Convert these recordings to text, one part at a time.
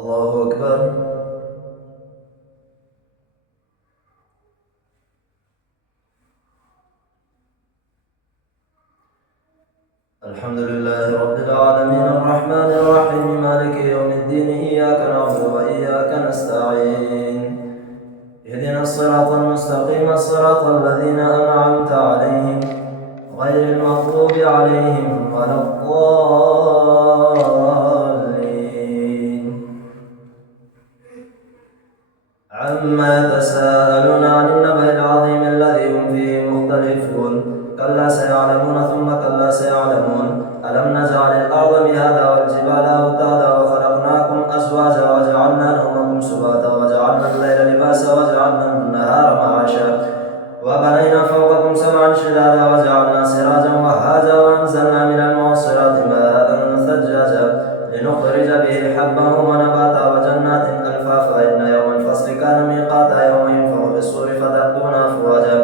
الله أكبر. الحمد لله رب العالمين الرحمن الرحيم مالك يوم الدين إياك نعبد وإياك نستعين اهدنا الصراط المستقيم صراط الذين أنعمت عليهم غير المغضوب عليهم ولا الضالين. عما يتساءلون عن النبأ العظيم الذي هم فيه مختلفون كلا سيعلمون ثم كلا سيعلمون. ألم نجعل الأرض مهادا والجبال أوتادا وخلقناكم أزواجا وجعلنا نومكم سباتا وجعلنا الليل لباسا وجعلنا النهار معاشا وبنينا فوقكم سبعا شدادا وجعلنا سراجا وهاجا وأنزلنا من المعصرات ماء ثجاجا لنخرج به حبا ونباتا وجنات ألفافا إن يوم الفصل كان ميقاتا يوم ينفخ في الصور فتأتون أفواجا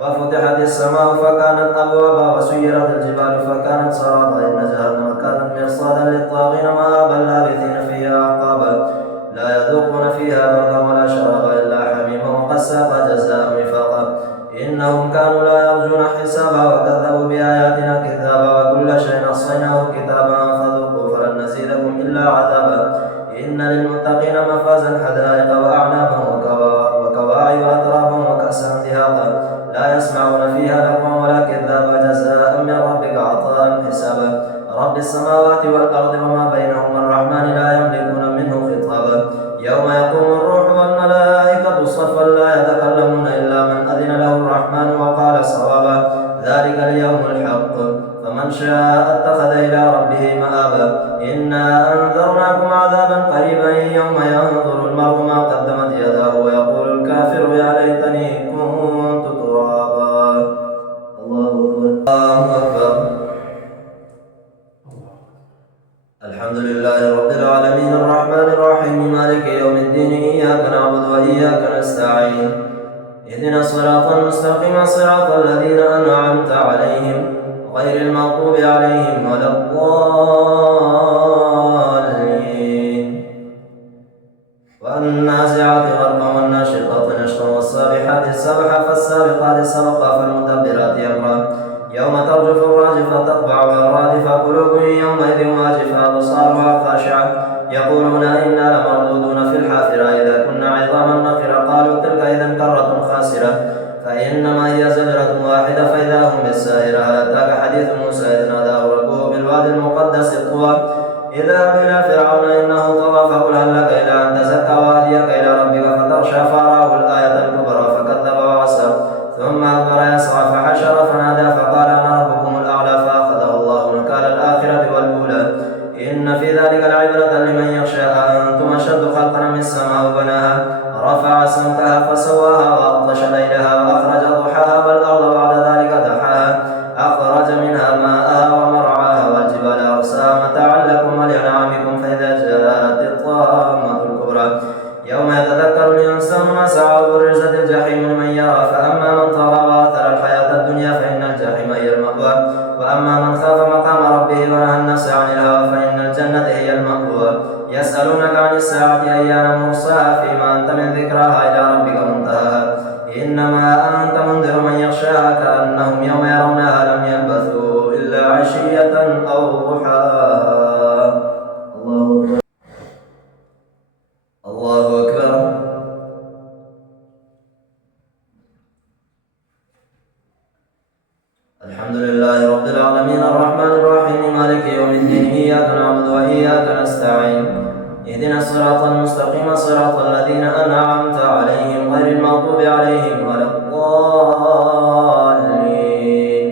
وفتحت السماء فكانت أبوابا وسيرت الجبال فكانت سرابا إن جهنم كانت مرصادا للطاغين مآبا لابثين فيها أحقابا لا يذوقون فيها بردا ولا شرابا إلا حميما وغساقا جزاء وفاقا إنهم كانوا لا يرجون حسابا وكذبوا بآياتنا كذابا وكل شيء أحصيناه كتابا فذوقوا فلن نزيدكم إلا عذابا إن للمتقين مفازا حدائق وأعنابا وكواعب أترابا وكأسا دهاقا لا يسمعون فيها لغوا ولا كذابا جزاء من ربك عطاء حسابا رب السماوات والأرض وما بينهما الرحمن لا يملكون منه خطابا يوم يقوم الروح والملائكة صفا لا يتكلمون إلا من أذن له الرحمن وقال صوابا ذلك اليوم الحق فمن شاء اتخذ إلى ربه مآبا إنا أنذرناكم عذابا قريبا يوم ينظر المرء ما قدمت يداه ويقول الكافر يا ليتني كنت ترابا. الله أكبر. الحمد لله رب العالمين الرحمن الرحيم مالك يوم الدين إياك نعبد وإياك نستعين اهدنا الصراط المستقيم صراط الذين أنعمت عليهم غير المغضوب عليهم ولا الضالين. والنازعات غرقا والناشطات نشطا والسابحات سبحا فالسابقات سبقا فالمدبرات أمرا يوم ترجف الراجفة تتبعها الرادفة قلوب يومئذ واجفة أبصارها خاشعة يقولون إنا لمردودون في الحافرة إذا كنا عظاما نخرة قالوا تلك إذا كرة خاسرة فإنما هي زجرة واحدة فإذا هم بالساهرة. هل أتاك حديث موسى إذ ناداه ربه بالوادي المقدس طوى اذهب إلى فرعون إنه طغى فقل هل لك إلى أن تزكى وأهديك إلى ربك فتخشى فرآه الآية الكبرى فكذب وعصى ثم أدبر يسعى فحشر فنادى فقال أنا ربكم الأعلى فأخذه الله نكال الآخرة والأولى إن في ذلك العبرة لمن يخشى أأنتم أشد خلقا من السماء بناها رفع سمكها فسواها وأغطش ليلها وأخرج ضحاها والأرض بعد ذلك دحاها أخرج منها ماءها ومرعاها والجبال أرساها متاعا لكم ولأنعامكم فإذا جاءت الطامة الكبرى يوم يتذكر الإنسان ما سعى وبرزت الجحيم لمن يرى فأما من طغى وآثر الحياة الدنيا فإن الجحيم هي المأوى وأما من خاف مقام ربه ونهى النفس عن الهوى فإن الجنة هي المأوى. يسألونك عن الساعة أيان مرساها فيما أنت من ذكراها إلى ربك منتهاها إنما أنت منذر من يخشاها كأنهم يوم يرونها لم يلبثوا إلا عشية أو ضحاها. الله أكبر. الحمد لله رب العالمين الرحمن الرحيم مالك يوم الدين إياك نعبد وإياك نستعين اهدنا الصراط المستقيم صراط الذين أنعمت عليهم غير المغضوب عليهم ولا الضالين.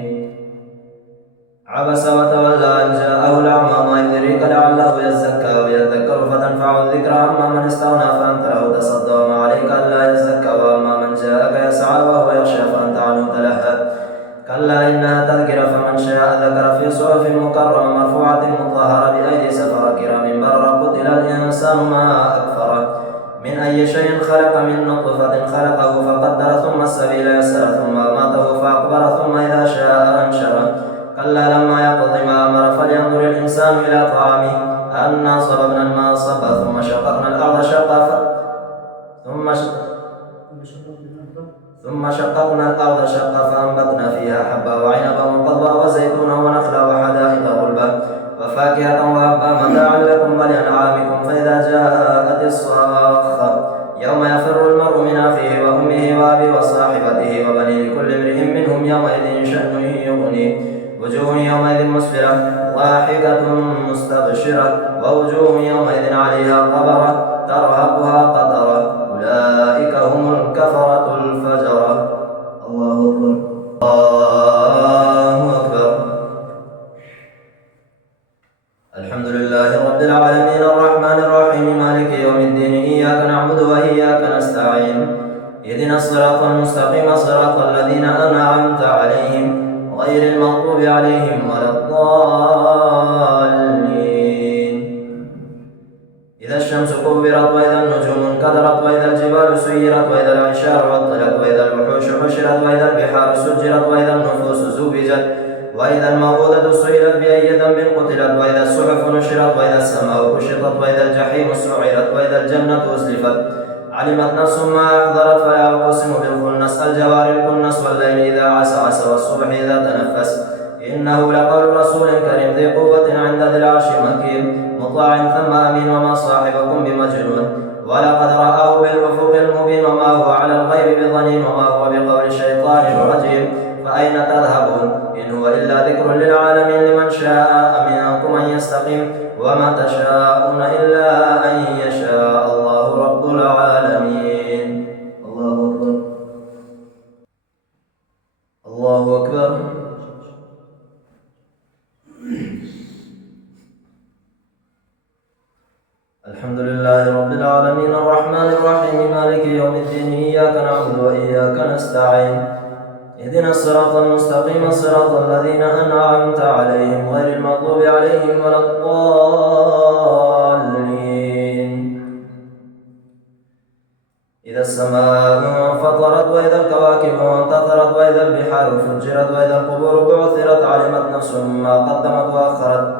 عبس وتولى أن جاءه الأعمى ما يدريك لعله يزكى ويذكر فتنفعه الذكرى أما من استغنى فأنت له تصدى وما عليك ألا يزكى وأما من جاءك يسعى وهو يخشى فأنت عنه تلهى كلا إنها تذكرة فمن شاء ذكر في صحف مكرمة مرفوعة مطهرة بأيدي سفرة كرام بررة قتل الإنسان ما أكفره من أي شيء خلق من نطفة خلقه فقدر ثم السبيل يسر ثم أماته فأقبر ثم إذا شاء أنشره كلا لما يقض ما أمر فلينظر الإنسان إلى طعامه أنا صببنا الماء صبا ثم شققنا الأرض شقا فأنبتنا فيها حبا وعنبا وقضبا وزيتونا ونخلا وحدائق غلبا وفاكهة وأبا متاعا لكم ولأنعامكم. فإذا جاءت الصاخة يوم يفر المرء من أخيه وأمه وأبيه وصاحبته وبنيه لكل امرئ منهم يومئذ شأن يغنيه. وجوه يومئذ مسفرة ضاحكة مستبشرة ووجوه يومئذ عليها غبرة ترهقها قترة أولئك هم الكفرة الفجرة. الله أكبر الله أكبر. الحمد لله رب العالمين الرحمن الرحيم مالك يوم الدين إياك نعبد وإياك نستعين اهدنا الصراط المستقيم صراط الذين أنعمت عليهم غير المغضوب عليهم ولا الضالين. إذا الشمس كورت وإذا النجوم انكدرت وإذا الجبال سيرت وإذا العشار عطلت وإذا الوحوش حشرت وإذا البحار سجرت وإذا النفوس زوجت وإذا الموءودة سئلت بأي ذنب قتلت وإذا الصحف نشرت وإذا السماء كشطت وإذا الجحيم سعرت وإذا الجنة أزلفت علمت نفس ما أحضرت. فلا أقسم بالخنس الجوار الكنس والليل إذا عسعس والصبح إذا تنفس إنه لقول رسول كريم ذي قوة عند ذي العرش مكين مطاع ثم أمين وما صاحبكم بمجنون ولقد رآه بالأفق المبين وما هو على الغيب بضنين وما هو بقول الشيطان الرجيم. فأين تذهبون إن هو إلا ذكر للعالمين لمن شاء منكم أن يستقيم وما تشاءون إلا أن يشاء الله رب العالمين. الله أكبر الله أكبر. الحمد لله رب العالمين الرحمن الرحيم مالك يوم الدين إياك نعبد وإياك نستعين اهدنا الصراط المستقيم صراط الذين أنعمت عليهم غير المغضوب عليهم ولا الضالين. إذا السماء انفطرت وإذا الكواكب انتثرت وإذا البحار فجرت وإذا القبور بعثرت علمت نفس ما قدمت وأخرت.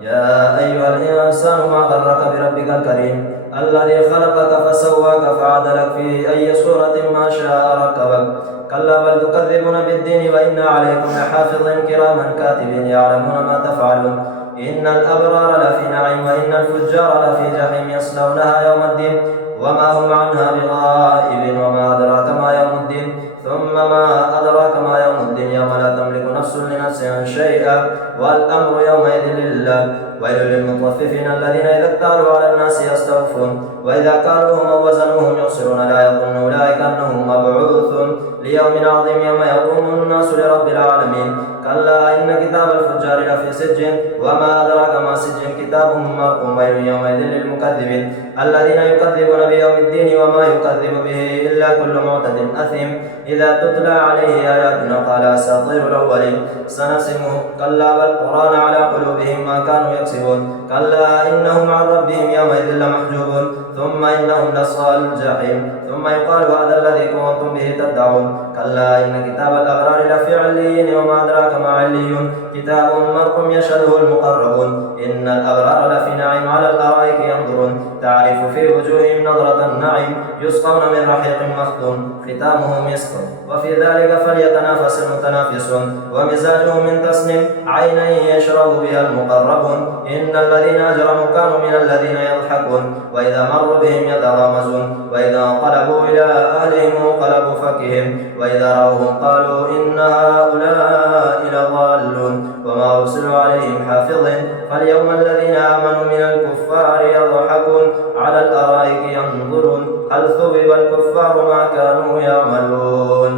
يا أيها الإنسان ما غرك بربك الكريم الذي خلقك فسواك فعدلك في أي صورة ما شاء ركبك. كلا بل تكذبون بالدين وإن عليكم لحافظين كراما كاتبين يعلمون ما تفعلون. إن الأبرار لفي نعيم وإن الفجار لفي جحيم يصلونها يوم الدين وما هم عنها بغائبين. وما أدراك ما يوم الدين ثم ما أدراك ما يوم الدين يوم لا تملك نفس لنفس شيئا والأمر يومئذ لله. ويل للمطففين الذين إذا اكتالوا على الناس يستوفون وإذا كالوهم أو وزنوهم يخسرون. لا يظن أولئك أنهم مبعوثون ليوم عظيم يوم يقوم الناس لرب العالمين. كلا إن كتاب الفجار لفي سجين وما أدراك ما سجين كتاب مرقوم. ويل يومئذ للمكذبين الذين يكذبون بيوم الدين وما يكذب به إلا كل معتد أثيم. إذا تتلى عليه آياتنا قال أساطير الأولين سنسمه. كلا بل قران على قلوبهم ما كانوا يكسبون. كلا إنهم عن ربهم يومئذ لمحجوبون ثم إنهم لصال الجحيم ثم يقال هذا الذي كنتم به تدعون. كلا إن كتاب الأبرار لفي عليين وما أدراك ما عليون كتاب مرقوم يشهده المقربون. إن الأبرار لفي نعيم على الأرائك ينظرون تعرف في وجوههم نظرة النعيم يسقون من رحيق مختوم ختامه مسك وفي ذلك فليتنافس المتنافسون. ومزاجه من تسنيم عينا يشرب بها المقربون. إن الذين أجرموا كانوا من الذين يضحكون وإذا مروا بهم يتغامزون وإذا انقلبوا إلى أهلهم انقلبوا فكهين وإذا رأوهم قالوا إن هؤلاء لضالون. وما أرسلوا عليهم حافظين. فاليوم الذين آمنوا من الكفار يضحكون على الأرائك ينظرون هل ثوب الكفار ما كانوا يعملون.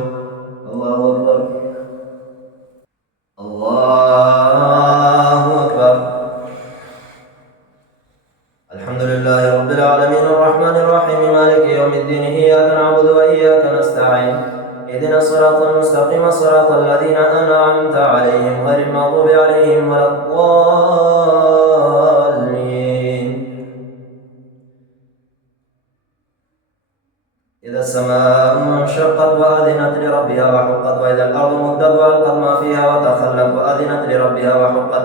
الله أكبر الله أكبر. الحمد لله رب العالمين الرحمن الرحيم مالك يوم الدين إياك نعبد وإياك نستعين اهدنا الصراط المستقيم صراط الذين أنعمت عليهم غير المغضوب عليهم ولا الضالين. إذا السماء انشقت وأذنت لربها وحقت وإذا الأرض مدت وألقت ما فيها وتخلت وأذنت لربها وحقت.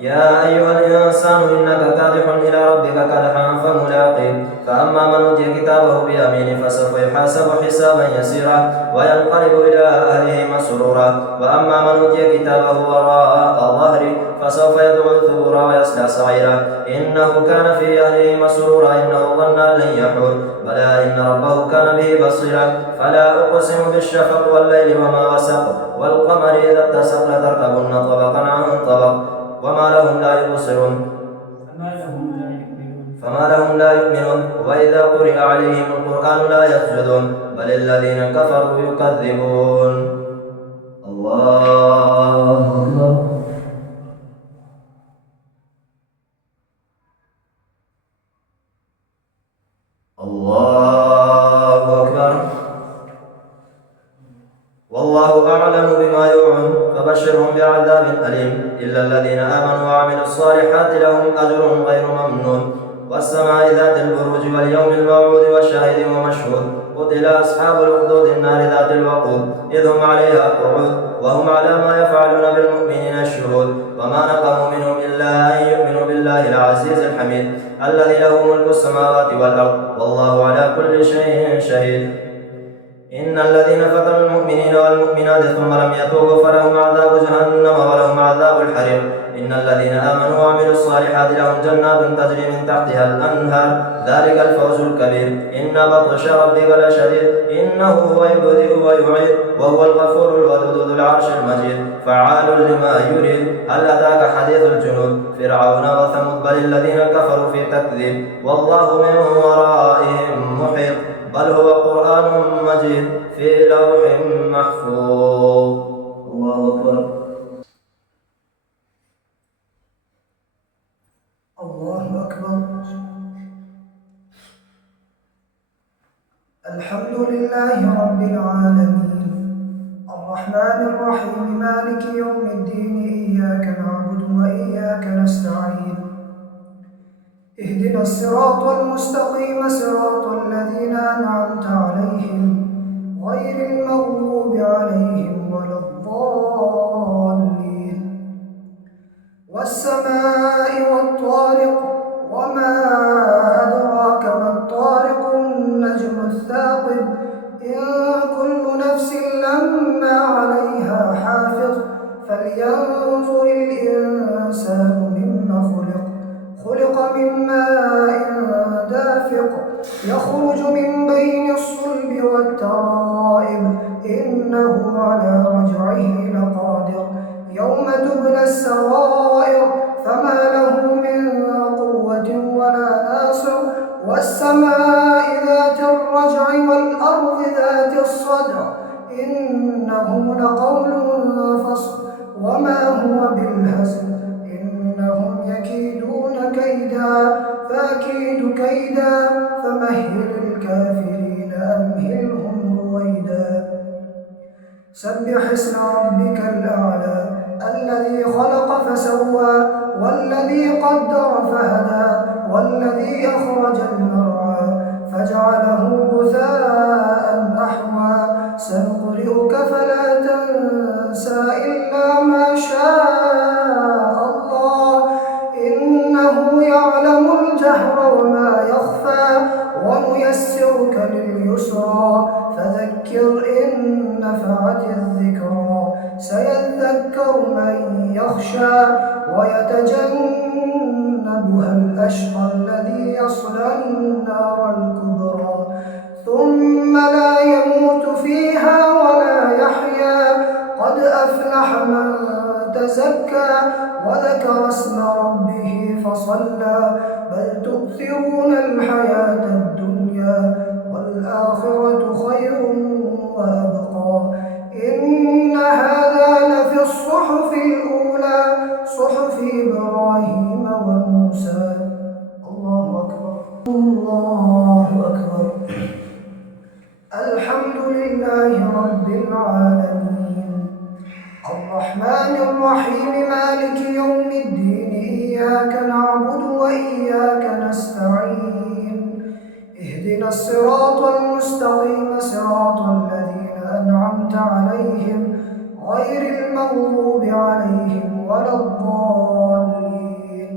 يا أيها الإنسان إنك كادح إلى ربك كدحا فملاقيه العقيم. فأما من أوتي كتابه بيمينه فسوف يحاسب حسابا يسيرا وينقلب إلى أهله مسرورا. وأما من أوتي كتابه وراء ظهره فسوف يدعو ثبورا ويصلى سعيرا إنه كان في أهله مسرورا إنه ظن أن لن يحور بلى إن ربه كان به بصيرا. فلا أقسم بالشفق والليل وما وسق والقمر إذا اتسق لتركبن طبقا عن طبق وما لهم لا يبصرون فما لهم لا يؤمنون وإذا قرئ عليهم القرآن لا يسجدون بل الذين كفروا يكذبون. الله أكبر. الله أكبر. والله أعلم بما يوعون فبشرهم بعذاب أليم إلا الذين آمنوا وعملوا الصالحات لهم أجر غير ممنون. والسماء ذات البروج واليوم الموعود وشاهد ومشهود قتل أصحاب الأخدود النار ذات الوقود إذ هم عليها قعود وهم على ما يفعلون بالمؤمنين شهود. وما نقموا منهم إلا أن يؤمنوا بالله العزيز الحميد الذي له ملك السماوات والأرض والله على كل شيء شهيد. إن الذين فتنوا المؤمنين والمؤمنات ثم لم يتوبوا فلهم عذاب جهنم ولهم عذاب الحريق. إن الذين آمنوا وعملوا الصالحات لهم جنات تجري من تحتها الأنهار ذلك الفوز الكبير. إن بطش ربك لشديد إنه هو يبدئ ويعيد وهو الغفور الودود ذو العرش المجيد فعال لما يريد. هل أتاك حديث الجنود فرعون وثمود بل الذين كفروا في تكذيب والله من ورائهم محيط بل هو قرآن مجيد في لوح محفوظ. الله أكبر. الله أكبر. الحمد لله رب العالمين الرحمن الرحيم مالك يوم الدين إياك نعبد وإياك نستعين اهدنا الصراط المستقيم صراط الذين أنعمت عليهم غير المغضوب عليهم ولا الضالين. والسماء والطارق وما أدراك ما الطارق النجم الثاقب إن كل نفس لما عليها حافظ فلينظر الإنسان مما خلق من ماء دافق يخرج من بين الصلب والترائب إنه على رجعه لقادر يوم تبلى السرائر فما له من قوة ولا ناصر. والسماء ذات الرجع والأرض ذات الصدع إنه لقول فصل وما هو بالهزل إنهم يكيدون كيدا فأكيد كيدا فمهل الكافرين أمهلهم رويدا. سبح اسم ربك الأعلى الذي خلق فسوى والذي قدر فهدى والذي أخرج المرعى فجعله غثاء أحوى سنقرئك فلا تنسى إلا ما شاء الله إنه يعلم الجهر وما يخفى ونيسرك لليسرى فذكر إن نفعت الذكرى سيذكر من يخشى ويتجنبها الأشقى الذي يصلى النار الكبرى ثم لا يموت فيها ولا يحيا قد أفلح من تزكى وذكر اسم ربه فصلى بل تؤثرون الحياة الدنيا والآخرة خير وأبقى إن هذا لفي الصحف الأولى صحف إبراهيم وموسى. الله أكبر. الله أكبر. الحمد لله رب العالمين الرحمن الرحيم مالك يوم الدين إياك نعبد وإياك نستعين اهدنا الصراط المستقيم صراط الذين أنعمت عليهم غير المغضوب عليهم ولا الضالين.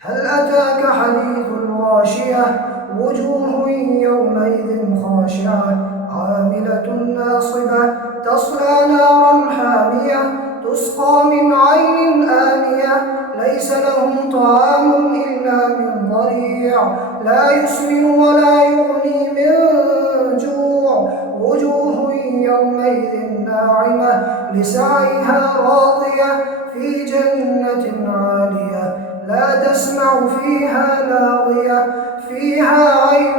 هل أتاك حديث خاشعة عاملة ناصبة تصلى نارا حامية تسقى من عين آنية ليس لهم طعام إلا من ضريع لا يسمن ولا يغني من جوع وجوه يومئذ ناعمة لسعيها راضية في جنة عالية لا تسمع فيها لاغية فيها عين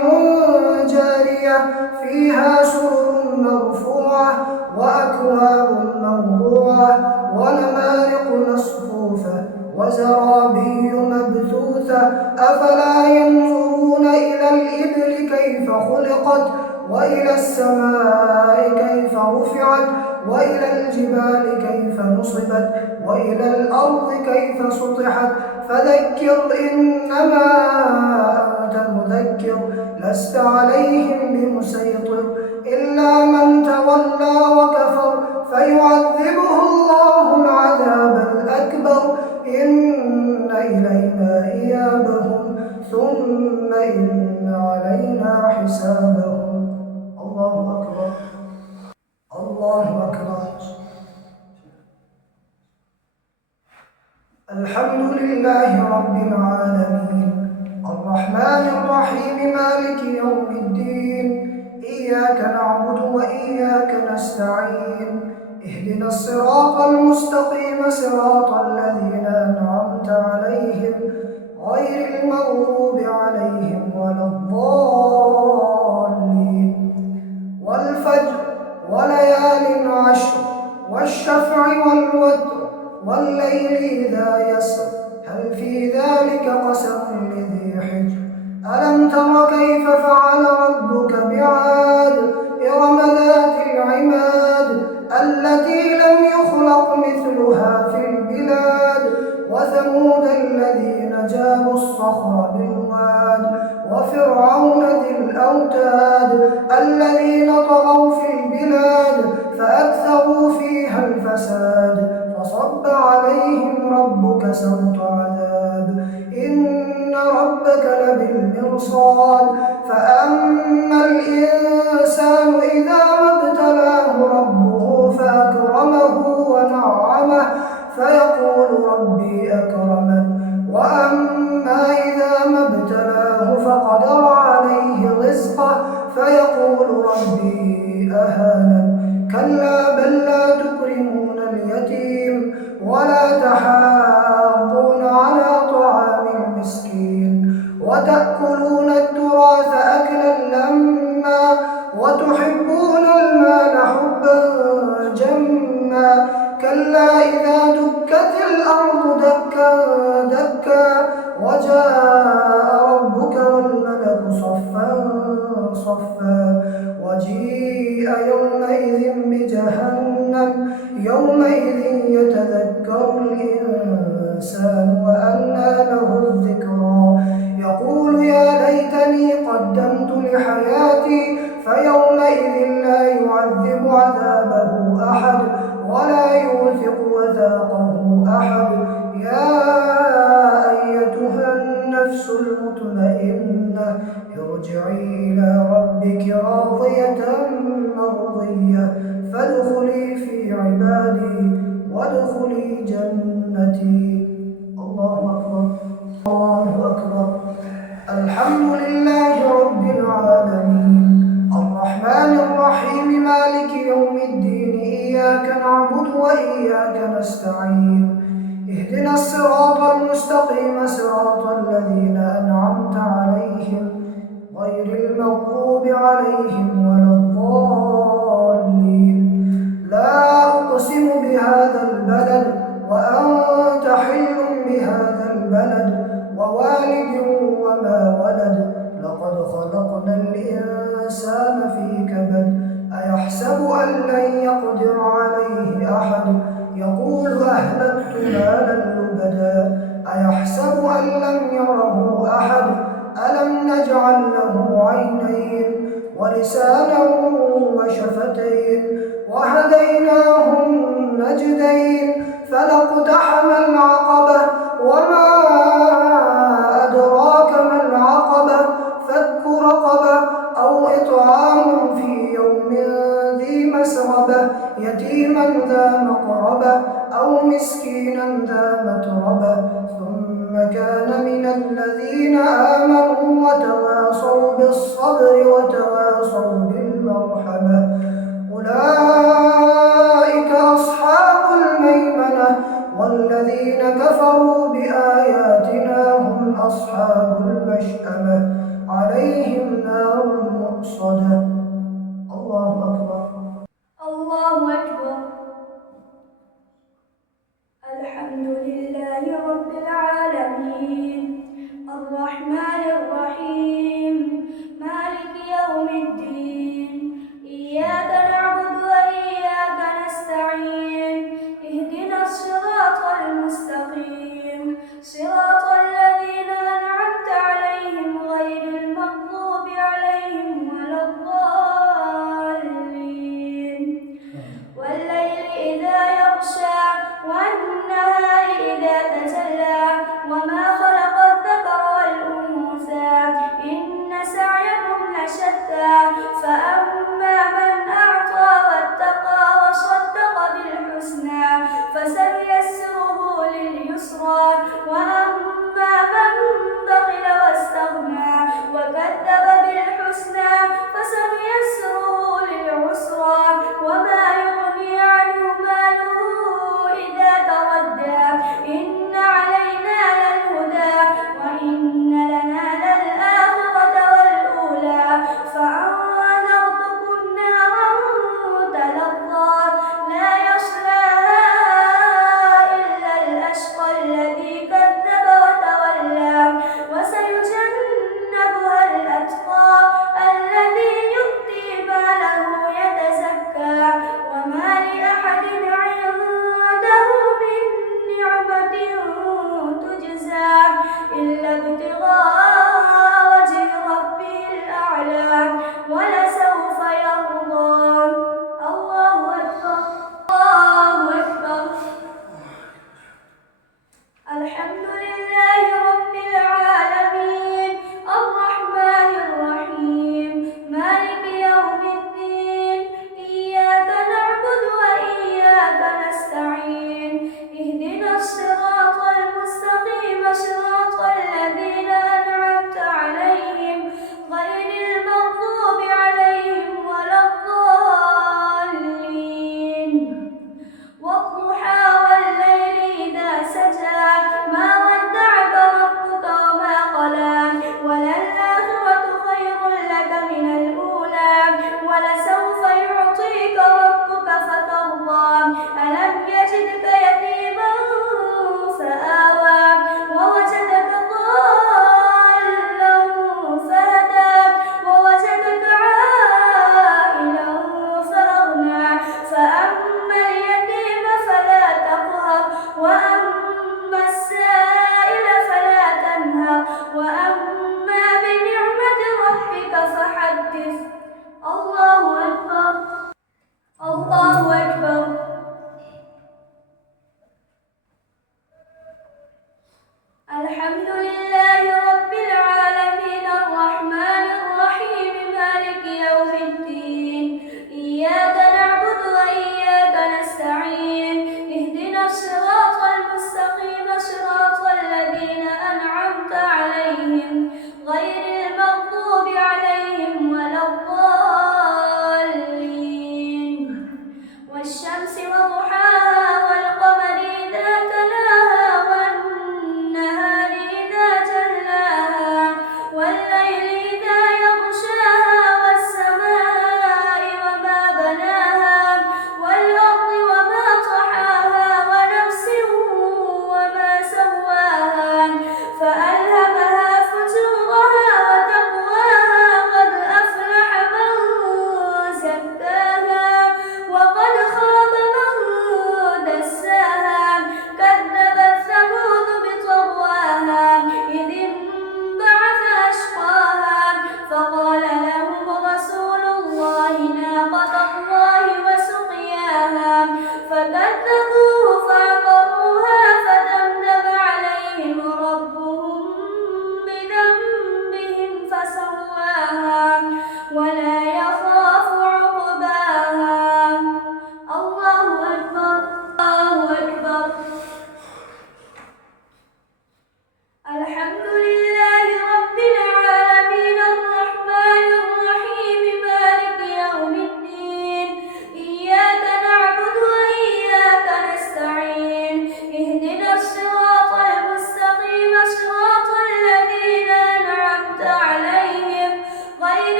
جارية فيها سرر مرفوعة وأكواب موضوعة ونمارق مصفوفة وزرابي مبثوثة أفلا ينظرون إلى الإبل كيف خلقت وإلى السماء كيف رفعت وإلى الجبال كيف نصبت وإلى الأرض كيف سطحت فذكر إنما أنت مذكر لست عليهم بمسيطر إلا من تولى وكفر فيعذبه الله العذاب الأكبر إن إلينا إيابهم ثم إن علينا حسابهم. الله أكبر الله أكبر. الحمد لله رب العالمين الرحمن الرحيم مالك يوم الدين إياك نعبد وإياك نستعين اهدنا الصراط المستقيم صراط الذين أنعمت عليهم غير المغضوب عليهم ولا الضالين والفجر وليال عشر والشفع والوتر والليل إذا يسر هل في ذلك قسم لذي حجر ألم تر كيف فعل ربك بعاد إرم ذات العماد التي لم يخلق مثلها في البلاد وثمود الذين جابوا الصخر بالواد وفرعون ذي الأوتاد الذين طغوا في البلاد فأكثروا فيها الفساد فصب عليهم ربك سوط عذاب إن ربك لبالمرصاد فأما الإنسان إذا ما ابتلاه ربه فأكرمه ونعمه فيقول ربي أكرمن وأما إذا ما ابتلاه فقدر عليه رزقه فيقول ربي أهانن كلا بل لا تكرمون اليتيم ولا تحاضون على طعام المسكين وتأكلون التراث أكلا لما وتحبون المال حبا جما كلا إذا دكت الأرض دكا دكا وجاء ربك والملك صفا صفا وجيء يومئذ بجهنم يومئذ يتذكر الإنسان وأنى له الذكرى يقول يا ليتني قدمت لحياتي فيومئذ لا يعذب عذابه أحد ولا يوثق وثاقه أحد يا أيتها النفس المطمئنة ارجعي إلى ربك راضية مرضية فادخلي في عبادي وادخلي جنتي. الله أكبر الله أكبر. الحمد لله رب العالمين الرحمن الرحيم مالك يوم الدين إياك نعبد وإياك نستعين اهدنا الصراط المستقيم صراط الذين أنعمت عليهم غير المغضوب عليهم ولا الضالين لا أقسم بهذا البلد وأنت حل بهذا البلد ووالد وما ولد لقد خلقنا الإنسان في كبد أيحسب أن لن يقدر عليه أحد يقول أهلكت مالا لبدا أيحسب أن لم يره أحد ألم نجعل له عينين ولسانا وشفتين وهديناه النجدين فلاقتحم العقبة وما أدراك ما العقبة فك رقبة أو إطعام مقربة أو مسكينا ذا متربة ثم كان من الذين آمنوا وتواصوا بالصبر وتواصوا بالمرحمة أولئك أصحاب الميمنة والذين كفروا بآياتنا هم أصحاب المشأمة عليهم نار مؤصدة. الله أكبر. الله أكبر. الحمد لله رب العالمين الرحمن الرحيم مالك يوم الدين إياك نعبد وإياك نستعين اهدنا الصراط المستقيم صراط الذين أنعمت عليهم غير المغضوب عليهم ولا الضالين والليل إذا يغشى والنهار إذا تجلى وما خلق الذكر والأنثى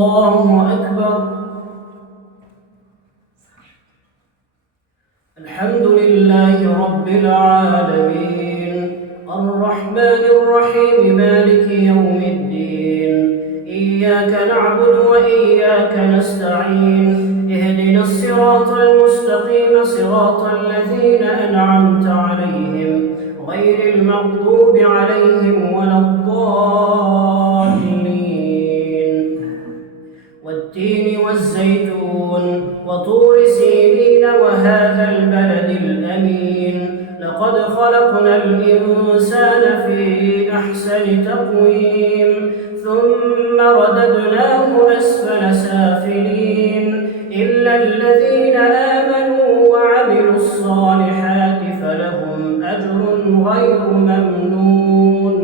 الله أكبر. الحمد لله رب العالمين الرحمن الرحيم مالك يوم الدين إياك نعبد وإياك نستعين اهدنا الصراط المستقيم صراط الذين أنعمت عليهم غير المغضوب عليهم ولا الضالين والتين والزيتون وطور سينين وهذا البلد الأمين لقد خلقنا الإنسان في أحسن تقويم ثم رددناه أسفل سافلين إلا الذين آمنوا وعملوا الصالحات فلهم أجر غير ممنون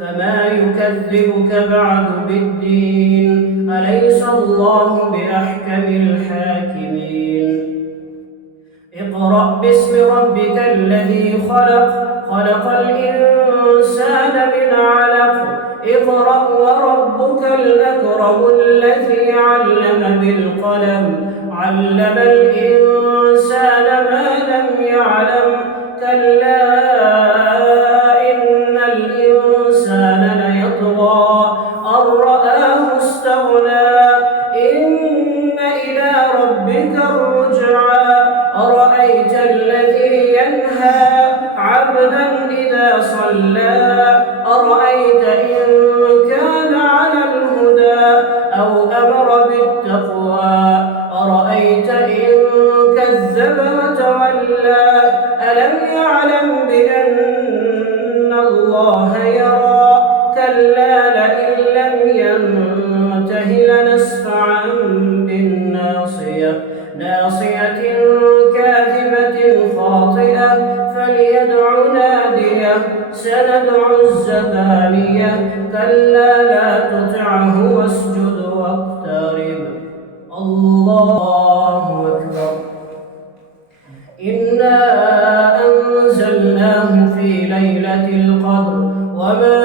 فما يكذبك بعد بالدين أليس الله بأحكم الحاكمين اقرأ باسم ربك الذي خلق الإنسان من علق اقرأ وربك الأكرم الذي علم بالقلم علم الإنسان ما لم يعلم كلا إن الإنسان ليطغى أن رآه استغنى إن إلى ربك الرجعى أرأيت الذي ينهى عبدا إذا صلى أرأيت إن كان على الهدى أو أمر بالتقوى أرأيت إن كذب وتولى ألم يعلم بأن الله يرى كلا لئن لم ينته لنسفعا بالناصية ناصية كاذبة خاطئة فليدع ناديه سندع الزبانية كلا لا تطعه واسجد واقترب الله أكبر إنا أنزلناه في ليلة القدر وما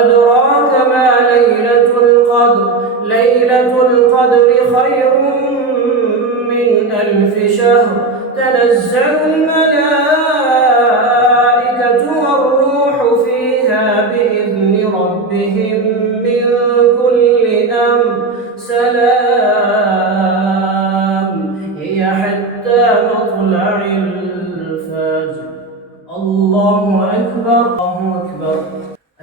أدراك ما ليلة القدر ليلة القدر خير من 1000 شهر تنزل الملائكة والروح فيها بإذن ربهم من كل أمر سلام هي حتى مطلع الفجر الله أكبر الله أكبر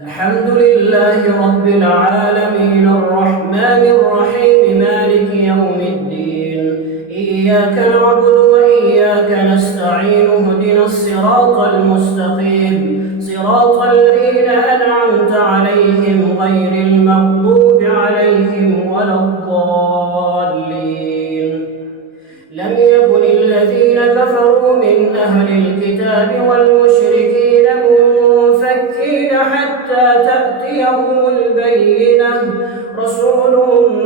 الحمد لله رب العالمين الرحمن الرحيم مالك يوم الدين إياك نعبد وإياك نستعين اهدنا الصراط المستقيم صراط الذين أنعمت عليهم غير المغضوب عليهم ولا الضالين لم يكن الذين كفروا من أهل الكتاب والمشركين منفكين حتى تأتيهم البينة رسول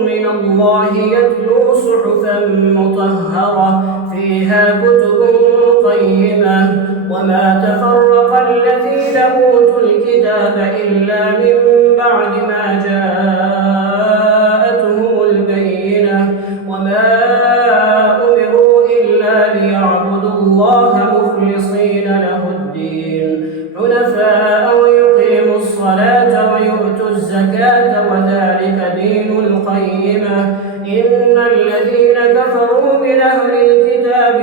من الله يتلو صحفا مطهرة فيها كتب قيمة وما تفرق الذين أوتوا الكتاب إلا من بعد ما جاءتهم البينة وما أمروا إلا ليعبدوا الله مخلصين له الدين حنفاء ويقيموا الصلاة ويؤتوا الزكاة وذلك دين القيمة إن الذين كفروا من أهل الكتاب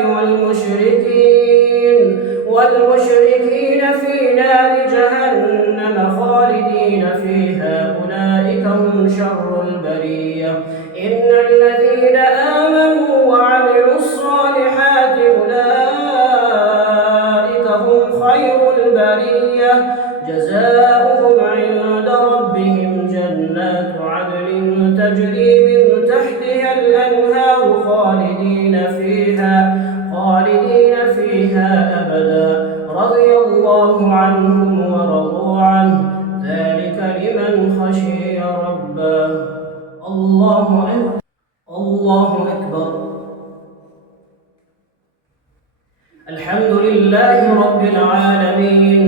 والمشركين في نار جهنم خالدين فيها أولئك هم شر البرية إن الذين آمنوا وعملوا الصالحات أولئك هم خير البرية جزاؤهم عند ربهم جنات عدن تجري من تحتها الأنهار خالدين فيها أبدا رضي الله عنهم ورضوا عنه ذلك لمن خشي ربه الله أكبر الله أكبر الحمد لله رب العالمين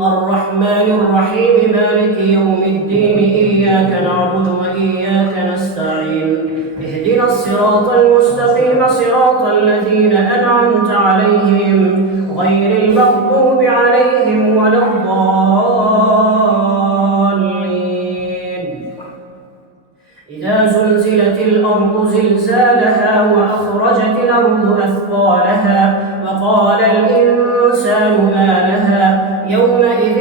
الرحمن الرحيم مالك يوم الدين إياك نعبد وإياك نستعين اهدنا الصراط المستقيم صراط الذين أنعمت عليهم غير المغضوب عليهم ولا الضالين. إذا زلزلت الأرض زلزالها وأخرجت الأرض أثقالها وقال الإنسان ما لها يومئذ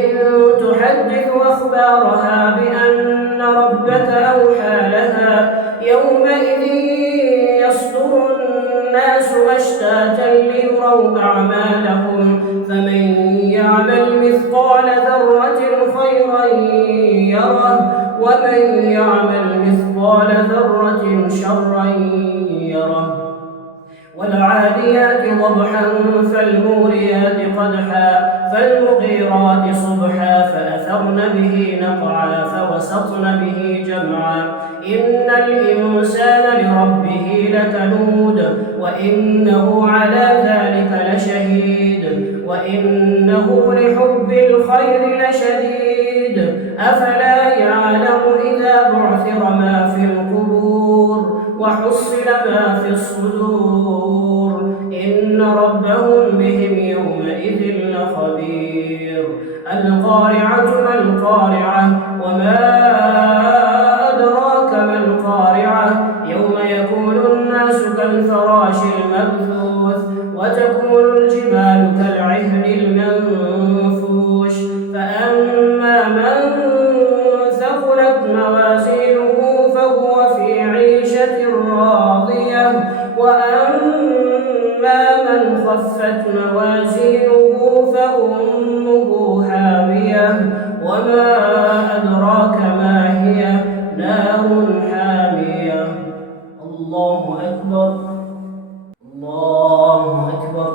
تحدث أخبارها بأن ربك أوحى لها يومئذ يصدر الناس أشتاتا ليروا أعمالهم فمن يعمل مثقال ذرة خيرا يره ومن يعمل مثقال ذرة شرا يره. والعاديات ضبحا فالموريات قدحا فالمغيرات صبحا فأثرن به نقعا فوسطن به جمعا إن الإنسان لربه لكنود وإنه على ذلك لشهيد وإنه لحب الخير لشديد أفلا يعلم إذا بعثر ما في القبور وحصل ما في الصدور إن ربهم بهم يومئذ لخبير. القارعة ما القارعة وما أدراك ما القارعة يوم يكون الناس كالفراش المبثوث وتكون الجبال كالعهن المنفوش فأما من ثقلت موازينه فهو في عيشة راضية وأما من خفت موازينه فأمه هاوية وما أدراك ما هي نار حامية. الله أكبر الله أكبر.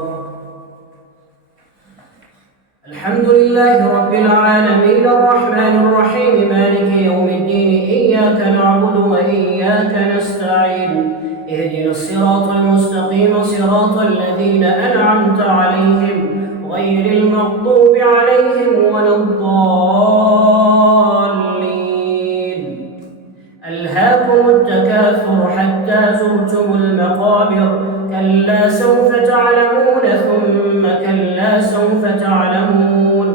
الحمد لله رب العالمين الرحمن الرحيم مالك يوم الدين إياك نعبد وإياك نستعين اهدنا الصراط المستقيم صراط الذين أنعمت عليهم غير المغضوب عليهم ولا الضالين. ألهاكم التكاثر حتى زرتم المقابر كلا سوف تعلمون ثم كلا سوف تعلمون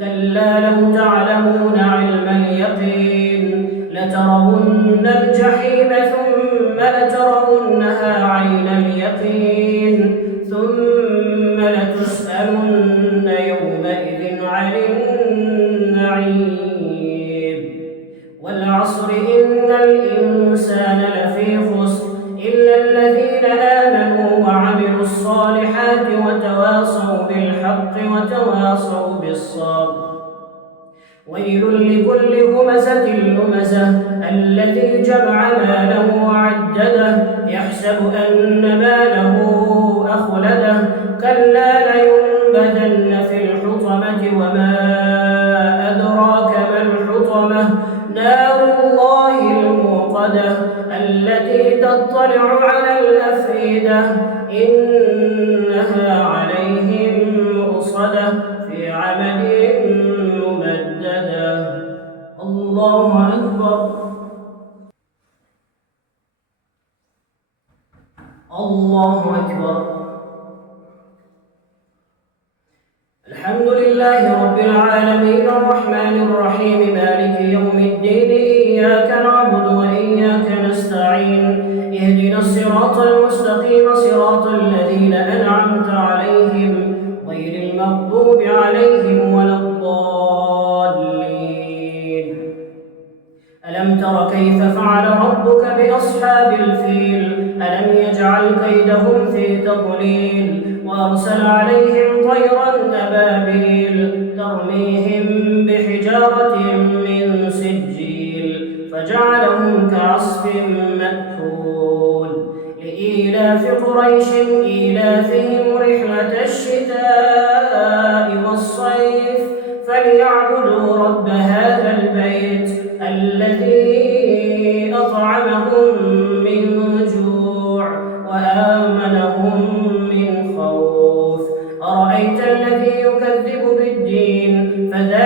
كلا لو تعلمون علم اليقين لترون الجحيم ثم لترونها عين اليقين ثم لتسألن يومئذ عن النعيم. والعصر إن الإنسان لفي خسر إلا الذين آمنوا وعملوا الصالحات وتواصوا بالحق وتواصوا بالصبر. ويل لكل همزة لمزة الذي جمع ماله وعدده يحسب أن ماله أخلده كلا لينبذن في الحطمة وما أدراك ما الحطمة نار الله الموقدة التي تطلع على الأفئدة إنها عليهم مؤصدة في عمد ممددة. الله أكبر الله أكبر. الحمد لله رب العالمين الرحمن الرحيم مالك يوم الدين إياك نعبد وإياك نستعين اهدنا الصراط المستقيم صراط الذين أنعمت عليهم غير المغضوب عليهم ولا الضالين. ألم تر كيف فعل ربك بأصحاب الفيل ألم يجعل كيدهم في تضليل وأرسل عليهم طيرا أبابيل ترميهم بحجارة من سجيل فجعلهم كعصف مأكول. لإيلاف قريش إيلافهم رحلة الشتاء والصيف فليعبدوا رب هذا البيت الذي أطعمهم من جوع وآمنهم من خوف. أرأيت الذي يكذب بالدين فذلك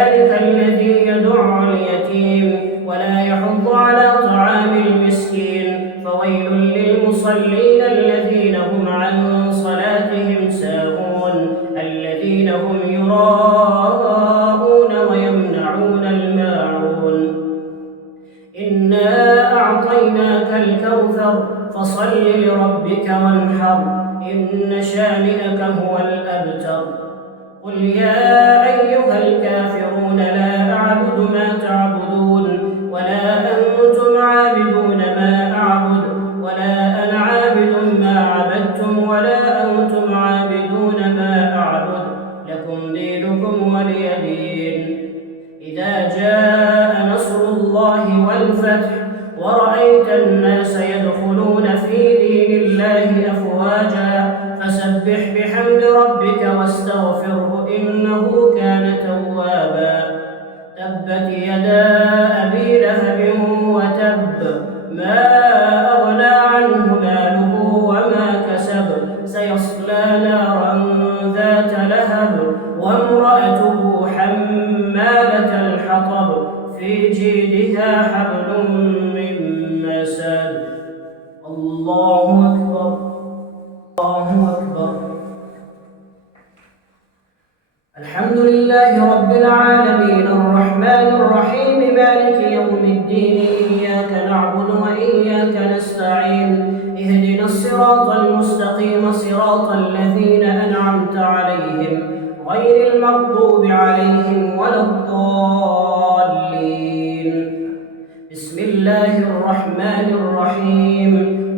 إن شانئك هو الأبتر. قل يا أيها الكافرون لا أعبد ما تعبدون ولا أنتم عابدون ما أعبد ولا أنا عابد ما عبدتم ولا أنتم عابدون ما أعبد لكم دينكم ولي دين. إذا جاء نصر الله والفتح ورأيت الناس يدخلون في دين الله أفواجا فسبح بحمد ربك واستغفره إنه كان توابا. تبت يدا أبي لهب وتب ما أغنى عنه ماله وما كسب سيصلى نارا ذات لهب وامرأته حمالة الحطب في جيدها حبل من مسد. الله أكبر الله أكبر. الحمد لله رب العالمين الرحمن الرحيم مالك يوم الدين إياك نعبد وإياك نستعين اهدنا الصراط المستقيم صراط الذين أنعمت عليهم غير المغضوب عليهم ولا الضالين. بسم الله الرحمن الرحيم.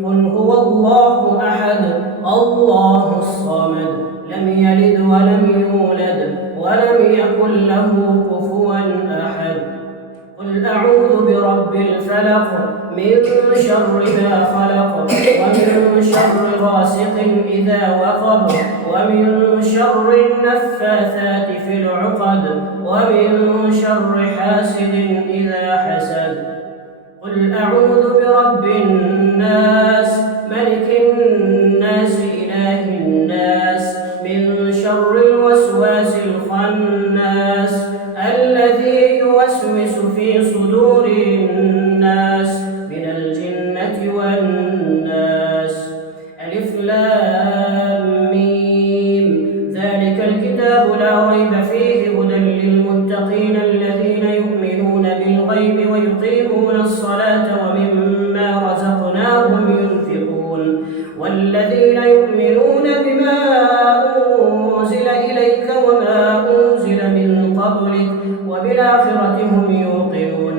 قل هو الله أحد الله الصمد لم يلد ولم يولد ولم يكن له كفوا أحد. قل أعوذ برب الفلق من شر ما خلق ومن شر غاسق إذا وقب ومن شر النفاثات في العقد ومن شر حاسد إذا حسد. قل أعوذ برب الناس ملك الناس إله الناس من شر الوسواس الخناس الذي يوسوس في صدور الناس من الجنة والناس. ألف لام ميم. ذلك الكتاب لا ريب فيه هدى للمتقين الذين يؤمنون بالغيب ويقيمون الصلاة ومما رزقناهم ينفقون والذين يؤمنون بما أنزل إليك وما أنزل من قبلك وبالآخرة هم يوقنون.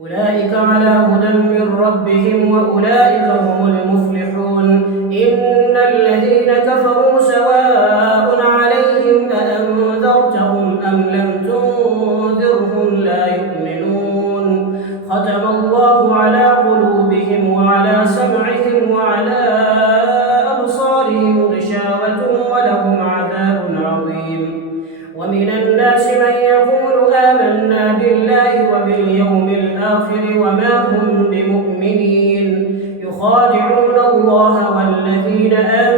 أولئك على هدى من ربهم وأولئك هم المفلحون. إن الذين كفروا سواء عليهم أأنذرتهم أم لم تنذرهم لا يؤمنون. ختم الله على قلوبهم وعلى سمعهم وعلى أبصارهم غشاوة ولهم عذاب عظيم. ومن الناس من يقول آمنا بالله وباليوم الآخر وما هم بمؤمنين يخادعون الله والذين آمنوا